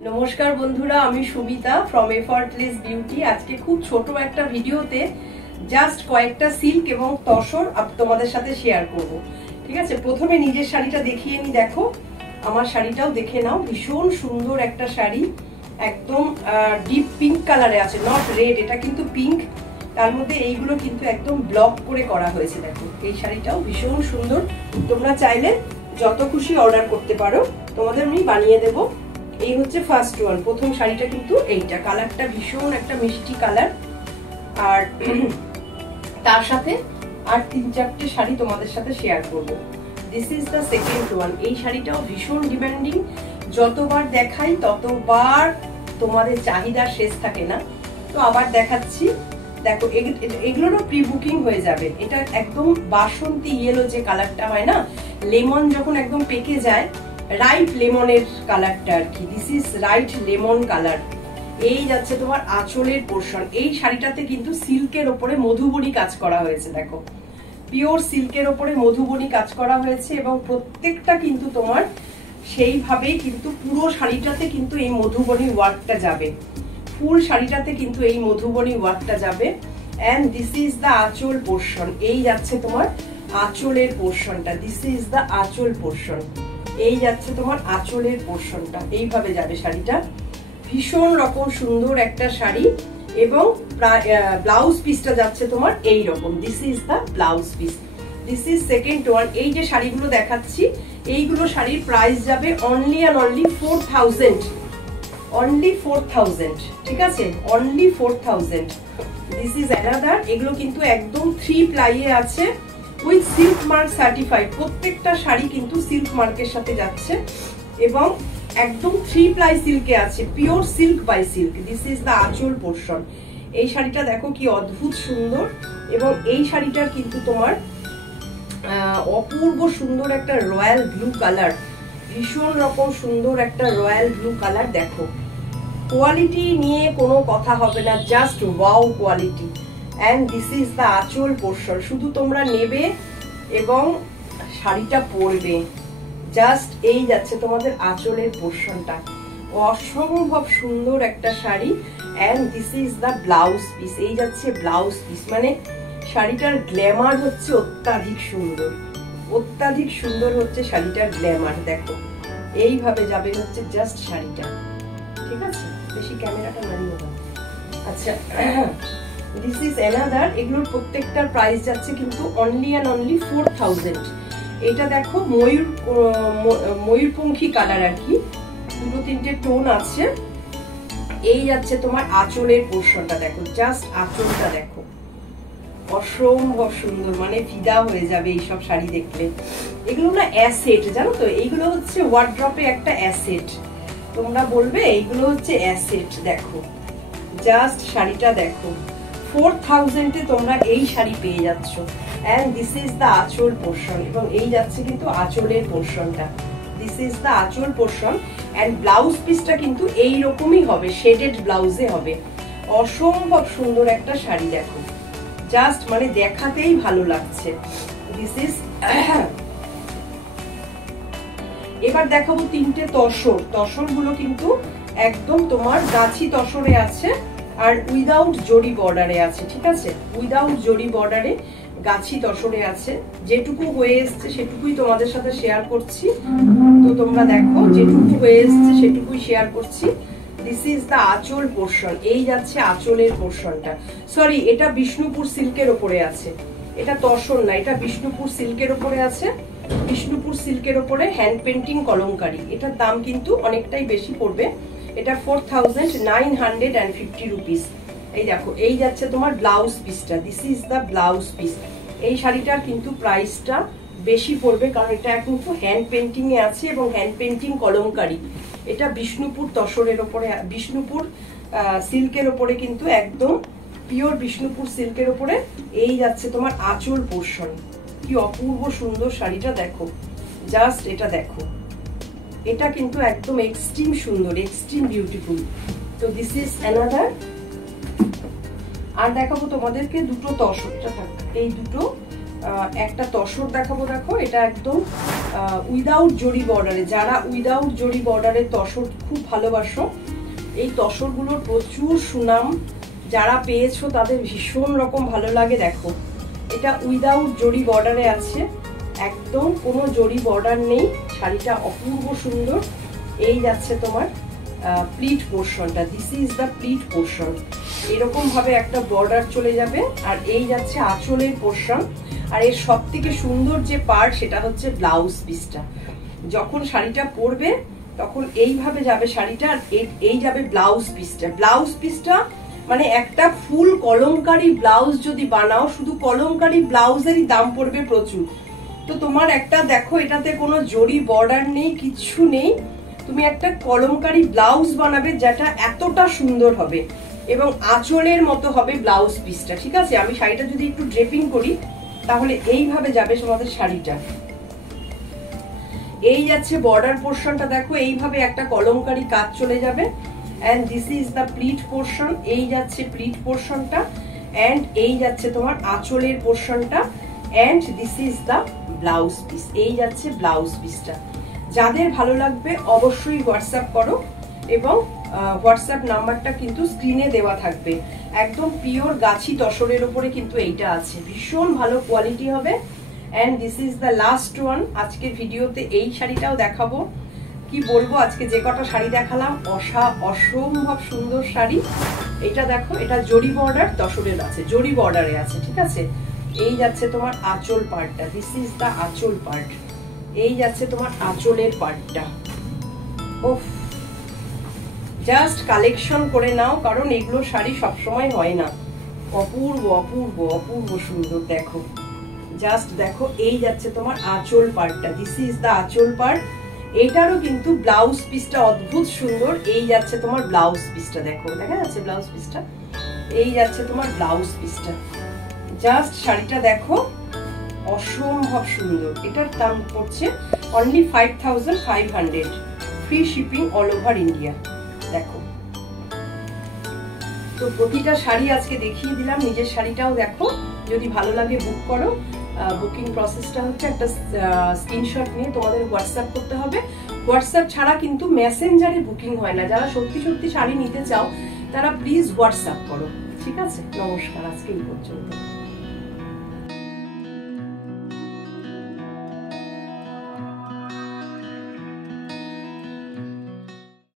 নমস্কার বন্ধুরা, আমি সুমিতা ফ্রম এফর্টলেস বিউটি। আজকে খুব ছোট একটা ভিডিওতে জাস্ট কয়েকটা সিল্ক এবং তসর তোমাদের সাথে শেয়ার করব। ঠিক আছে, প্রথমে নিজের শাড়িটা দেখিয়ে নি। দেখো আমার শাড়িটাও দেখে নাও, ভীষণ সুন্দর একটা শাড়ি, একদম ডিপ পিঙ্ক কালারে আছে, নট রেড, এটা কিন্তু পিঙ্ক। তার মধ্যে এইগুলো কিন্তু একদম ব্লক করে করা হয়েছে। দেখো এই শাড়িটাও ভীষণ সুন্দর, তোমরা চাইলে যত খুশি অর্ডার করতে পারো, তোমাদের আমি বানিয়ে দেবো। এই হচ্ছে ফার্স্ট ওয়ান, প্রথম শাড়িটা কিন্তু এইটা, কালারটা ভীষণ একটা মিষ্টি কালার। আর তার সাথে আর 3-4টে শাড়ি তোমাদের সাথে শেয়ার করব। This is the second one. এই শাড়িটাও ভীষণ ডিমান্ডিং, যতবার দেখাই ততবার তোমাদের চাহিদা শেষ থাকে না, তো আবার দেখাচ্ছি। দেখো এগুলোরও প্রি বুকিং হয়ে যাবে। এটা একদম বাসন্তী ইয়েলো যে কালারটা হয় না, লেমন যখন একদম পেকে যায়, রাইট লেমনের কালারটা আর কি। This is right lemon colour. এই যাচ্ছে তোমার আঁচলের পোর্শন। এই শাড়িটাতে কিন্তু সিল্কের ওপরে মধুবনী কাজ করা হয়েছে। দেখো পিওর সিল্কের ওপরে মধুবনী কাজ করা হয়েছে, এবং প্রত্যেকটা কিন্তু তোমার সেইভাবেই কিন্তু পুরো শাড়িটাতে কিন্তু এই মধুবনী ওয়ার্কটা যাবে, ফুল শাড়িটাতে কিন্তু এই মধুবনী ওয়ার্কটা যাবে। এন্ড দিস ইজ দ্য আঁচল পোর্শন। এই যাচ্ছে তোমার আঁচলের পোর্শনটা, দিস ইজ দ্য আঁচল পোর্শন। এই যাচ্ছে তোমার আঁচলের পোর্শনটা, এইভাবে যাবে শাড়িটা। ভীষণ রকম সুন্দর একটা শাড়ি, এবং ব্লাউজ পিসটা যাচ্ছে তোমার এই রকম। This is the blouse piece. This is second one. এই যে শাড়িগুলো দেখাচ্ছি, এইগুলো শাড়ির প্রাইস যাবে অনলি অ্যান্ড অনলি 4000, অনলি 4000। ঠিক আছে, অনলি 4000। This is another. এগুলো কিন্তু একদম 3 প্লাইয়ে আছে, উইথ সিল্ক মার্ক সার্টিফাইড। প্রত্যেকটা শাড়ি কিন্তু সিল্ক মার্কের সাথে যাচ্ছে, এবং একদম 3 প্লাই সিল্কে আছে, pure silk by silk. This is the আঁচল পোর্শন। এই শাড়িটা দেখো কি অদ্ভুত সুন্দর, এবং এই শাড়িটার কিন্তু তোমার অপূর্ব সুন্দর একটা রয়্যাল ব্লু কালার, ভীষণ রকম সুন্দর একটা রয়্যাল ব্লু কালার। দেখো কোয়ালিটি নিয়ে কোনো কথা হবে না, just wow quality. And this is the আঁচল পোর্শন। শুধু তোমরা নেবে এবং শাড়িটা পরবে, জাস্ট এই যাচ্ছে তোমাদের আঁচলের পোর্শনটা। অসম্ভব সুন্দর একটা শাড়ি। And this is the blouse piece. এই যাচ্ছে ব্লাউজ পিস, মানে শাড়িটার গ্ল্যামার হচ্ছে অত্যাধিক সুন্দর, অত্যাধিক সুন্দর হচ্ছে শাড়িটার গ্ল্যামার। দেখো এইভাবে যাবে হচ্ছে জাস্ট শাড়িটা। ঠিক আছে, বেশি ক্যামেরাটা নাড়িয়ে দাও। আচ্ছা, দিস ইজ অ্যানাদার। এগুলোর প্রত্যেকটার প্রাইস যাচ্ছে কিন্তু অনলি অ্যান্ড অনলি 4000। এটা দেখো ময়ূরপঙ্খী কালার আর কি, 2-3টে টোন আছে। এই যাচ্ছে তোমার আঁচলের পোর্শনটা। দেখো জাস্ট আঁচলটা দেখো, অসম্ভব সুন্দর, মানে ফিদা হয়ে যাবে এইসব শাড়ি দেখলে। এগুলো না অ্যাসেট, জানো তো, এইগুলো হচ্ছে ওয়ার্ড্রপে একটা অ্যাসেট। তোমরা বলবে এইগুলো হচ্ছে অ্যাসেট। দেখো জাস্ট শাড়িটা দেখো, 4000-এ তোমরা এই শাড়ি পেয়ে যাচ্ছ। এন্ড দিস ইজ দ্য আঁচল পোর্শন, এবং এই যাচ্ছে কিন্তু আঁচলের পোর্শনটা। দিস ইজ দ্য আঁচল পোর্শন। এন্ড ব্লাউজ পিসটা কিন্তু এই রকমই হবে, শেডেড ব্লাউজে হবে। অসম্ভব সুন্দর একটা শাড়ি। দেখো জাস্ট মানে দেখাতেই ভালো লাগছে। দিস ইজ এবার দেখাবো 3টে তসর। তসর গুলো কিন্তু একদম তোমার গাছি তসরে আছে, আর উইদাউট জরি বর্ডারে আছে। ঠিক আছে, উইদাউট জরি বর্ডারে গাছি তসরে আছে। যেটুকু হয়ে এসছে সেটুকুই তোমাদের সাথে শেয়ার করছি, তো তোমরা দেখো যেটুকু হয়ে এসছে সেটুকুই শেয়ার করছি। দিস ইজ দ্য আঁচল পোর্শন। এই যাচ্ছে আঁচলের পোর্শনটা। সরি, এটা বিষ্ণুপুর সিল্কের ওপরে আছে, এটা তসর না, এটা বিষ্ণুপুর সিল্কের ওপরে আছে। বিষ্ণুপুর সিল্কের ওপরে হ্যান্ড পেন্টিং কলমকারি। এটার দাম কিন্তু অনেকটাই বেশি পড়বে, এটা 4950 রুপিস। এই দেখো এই যাচ্ছে তোমার ব্লাউজ পিসটা। This is the blouse piece. এই শাড়িটার কিন্তু প্রাইসটা বেশি পড়বে, কারণ এটা কিন্তু হ্যান্ড পেন্টিং এ আছে, এবং হ্যান্ড পেন্টিং কলমকারি। এটা বিষ্ণুপুর তসরের ওপরে, বিষ্ণুপুর সিল্কের ওপরে, কিন্তু একদম পিওর বিষ্ণুপুর সিল্কের ওপরে। এই যাচ্ছে তোমার আঁচল পোর্শন। কি অপূর্ব সুন্দর শাড়িটা দেখো, জাস্ট এটা দেখো, এটা কিন্তু একদম এক্সট্রিম সুন্দর, এক্সট্রিম বিউটিফুল। তো দিস ইজ অ্যানাদার। আর দেখাবো তোমাদেরকে দুটো তসরটা থাকবে, এই দুটো একটা তসর দেখাবো, দেখো এটা একদম উইদাউট জরি বর্ডারে। যারা উইদাউট জরি বর্ডারের তসর খুব ভালোবাসো, এই তসরগুলোর প্রচুর সুনাম, যারা পেয়েছো তাদের ভীষণ রকম ভালো লাগে। দেখো এটা উইদাউট জরি বর্ডারে আছে, একদম কোনো জরি বর্ডার নেই, শাড়িটা অপূর্ব সুন্দর। এই যাচ্ছে তোমার প্লিট পোর্শনটা, this is the pleat portion, এরকম ভাবে একটা বর্ডার চলে যাবে। আর এই যাচ্ছে আঁচলের পোর্শন। আর এর সব থেকে সুন্দর যে পার্ট সেটা হচ্ছে ব্লাউজ পিসটা। যখন শাড়িটা পরবে তখন এইভাবে যাবে শাড়িটা, আর এই যাবে ব্লাউজ পিসটা। ব্লাউজ পিসটা মানে একটা ফুল কলমকারী ব্লাউজ যদি বানাও, শুধু কলমকারী ব্লাউজেরই দাম পড়বে প্রচুর। তো তোমার একটা দেখো, এটাতে কোনো জরি বর্ডার নেই, কিচ্ছু নেই, তুমি একটা কলমকারী ব্লাউজ বানাবে যেটা এতটা সুন্দর হবে এবং আঁচলের মতো হবে ব্লাউজ পিসটা। ঠিক আছে, আমি শাড়িটা যদি একটু ড্রেপিং করি তাহলে এইভাবে যাবে তোমাদের শাড়িটা। এই যাচ্ছে বর্ডার পোর্শনটা, দেখো এইভাবে একটা কলমকারী কাজ চলে যাবে। And this is the pleat portion, এই যাচ্ছে প্লিট পোর্শনটা। এন্ড এই যাচ্ছে তোমার আঁচলের পোর্শনটা। And this is the blouse piece, এই যাচ্ছে ব্লাউজ পিসটা। যাদের ভালো লাগবে অবশ্যই হোয়াটসঅ্যাপ করো, এবং হোয়াটসঅ্যাপ নাম্বারটা কিন্তু স্ক্রিনে দেওয়া থাকবে। একদম পিওর গাছি তসরের উপরে কিন্তু এইটা আছে, ভীষণ ভালো কোয়ালিটি হবে। And this is the last one. আজকের ভিডিওতে এই শাড়িটাও দেখাবো, কি বলবো, আজকে যে কটা শাড়ি দেখালাম অসম্ভব সুন্দর শাড়ি। এটা দেখো, এটা জরি বর্ডার তসরের আছে, জরি বর্ডারে আছে। ঠিক আছে, এই যাচ্ছে তোমার আঁচল পার্টটা, দিস ইজ দ্য আঁচল পার্ট। এই যাচ্ছে তোমার আঁচলের পার্টটা। ওফ, জাস্ট কালেকশন করে নাও, কারণ এগুলো শাড়ি সবসময় হয় না। অপূর্ব অপূর্ব অপূর্ব সুন্দর। দেখো জাস্ট দেখো, এই যাচ্ছে তোমার আঁচল পার্টটা, দিস ইজ দ্য আঁচল পার্ট। এটারও কিন্তু ব্লাউজ পিসটা অদ্ভুত সুন্দর। এই যাচ্ছে তোমার ব্লাউজ পিসটা, দেখো দেখা যাচ্ছে ব্লাউজ পিসটা, এই যাচ্ছে তোমার ব্লাউজ পিসটা। জাস্ট শাড়িটা দেখো, অসম্ভব সুন্দর। এটার দাম পড়ছে only 5500, free shipping all over India. দেখো, তো প্রতিটা শাড়ি আজকে দেখিয়ে দিলাম, নিজের শাড়িটাও দেখো, যদি ভালো লাগে বুক করো। বুকিং প্রসেসটা হচ্ছে একটা স্ক্রিনশট নিয়ে তোমাদের হোয়াটসঅ্যাপ করতে হবে। হোয়াটসঅ্যাপ ছাড়া কিন্তু মেসেঞ্জারে বুকিং হয় না। যারা সত্যি সত্যি শাড়ি নিতে চাও তারা প্লিজ হোয়াটসঅ্যাপ করো। ঠিক আছে, নমস্কার, আজকে এই পর্যন্ত।